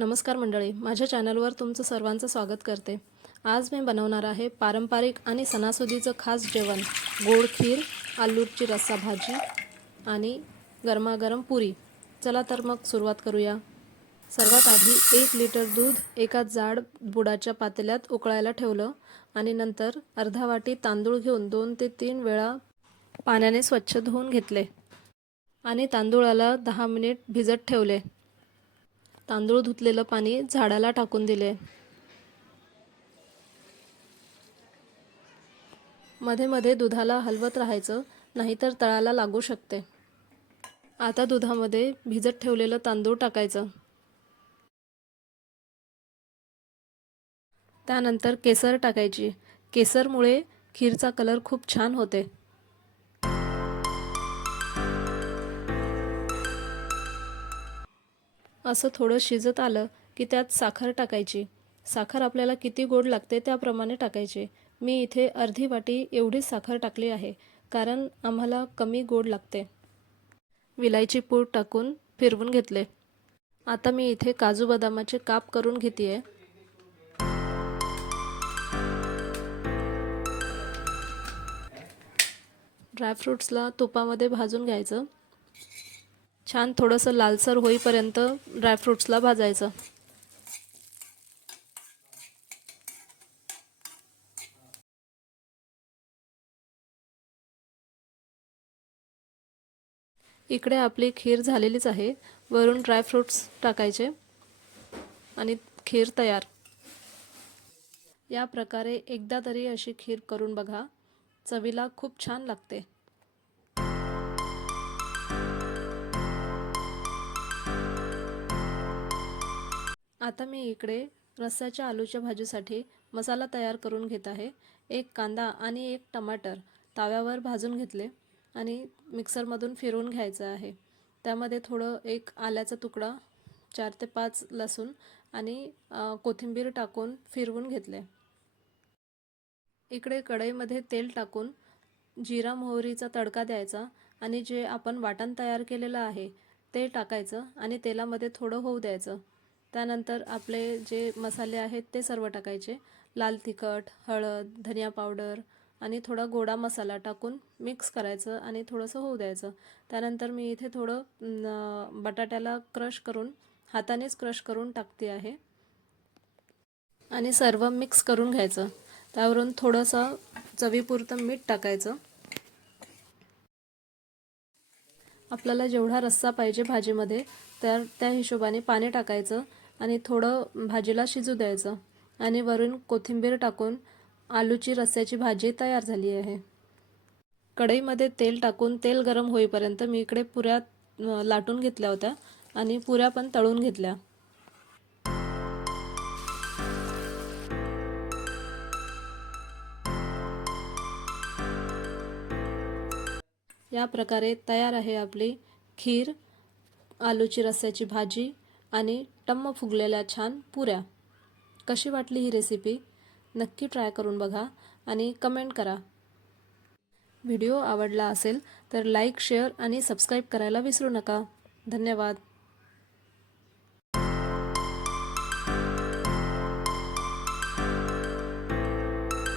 नमस्कार मंडळी, माझ्या चॅनलवर तुमचं सर्वांचं स्वागत करते। आज मी बनवणार आहे पारंपरिक आणि सणासुदीचं खास जेवण, गोड खीर, आलूची रस्सा भाजी आणि गरमागरम पुरी। चला तर मग सुरुवात करूया। सर्वात आधी 1 लिटर दूध एका जाड बुडाच्या पातेल्यात उकळायला ठेवलं आणि नंतर अर्धा वाटी तांदूळ घेऊन 2 ते 3 वेळा पाण्याने स्वच्छ धुवून घेतले आणि तांदूळाला 10 मिनिट भिजत ठेवले। तांदूळ धुतलेलं पाणी झाडाला टाकून दिले। मध्ये मध्ये दुधाला हलवत राहायचं, नाहीतर तळाला लागू शकते। आता दुधामध्ये भिजत ठेवलेलं तांदूळ टाकायचं। त्यानंतर केसर टाकायची। केसरमुळे खीरचा कलर खूप छान होते। असं थोडं शिजत आलं की त्यात साखर टाकायची। साखर आपल्याला किती गोड लागते त्याप्रमाणे टाकायचे। मी इथे अर्धी वाटी एवढी साखर टाकली आहे, कारण आम्हाला कमी गोड लागते। विलायची पूड टाकून फिरवून घेतले। आता मी इथे काजू बदामाचे काप करून घेतेय। ड्रायफ्रूट्सला तुपामध्ये भाजून घ्यायचं। छान थोडंसं लालसर होईपर्यंत ड्रायफ्रूट्सला भाजायचं। इकडे आपली खीर झालेलीच आहे। वरून ड्रायफ्रूट्स टाकायचे आणि खीर तयार। या प्रकारे एकदा तरी अशी खीर करून बघा, चवीला खूप छान लागते। आता मी इकडे रस्स्याच्या आलूच्या भाजीसाठी मसाला तयार करून घेत आहे। 1 कांदा आणि 1 टमाटर तव्यावर भाजून घेतले आणि मिक्सरमधून फिरवून घ्यायचं आहे। त्यामध्ये थोडं 1 आल्याचा तुकडा, 4 ते 5 लसूण आणि कोथिंबीर टाकून फिरवून घेतले। इकडे कढईमध्ये तेल टाकून जिरा मोहरीचा तडका द्यायचा आणि जे आपण वाटण तयार केलेलं आहे ते टाकायचं आणि तेलामध्ये थोडं होऊ द्यायचं। त्यानंतर आपले जे मसाले आहेत ते सर्व टाकायचे। लाल तिखट, हळद, धनिया पावडर आणि थोडा गोडा मसाला टाकून मिक्स करायचं आणि थोडंसं होऊ द्यायचं। त्यानंतर मी इथे थोडं बटाट्याला क्रश करून हातानेच क्रश करून टाकते आहे आणि सर्व मिक्स करून घ्यायचं। त्यावरून थोडंसं चवीपुरतं मीठ टाकायचं। आपल्याला जेवढा रस्सा पाहिजे भाजीमध्ये त्या हिशोबाने पाणी टाकायचं आणि थोडं भाजीला शिजू द्यायचं आणि वरून कोथिंबीर टाकून आलूची रस्स्याची भाजी तयार झाली आहे। कढईमध्ये तेल टाकून तेल गरम होईपर्यंत मी इकडे पुऱ्या लाटून घेतल्या होत्या आणि पुऱ्या पण तळून घेतल्या। या प्रकारे तयार आहे आपली खीर, आलूची रस्स्याची भाजी आणि टम्म फुगलेल्या छान पुऱ्या। कशी वाटली ही रेसिपी? नक्की ट्राय करून बघा आणि कमेंट करा। व्हिडिओ आवडला असेल तर लाईक, शेअर आणि सबस्क्राईब करायला विसरू नका। धन्यवाद।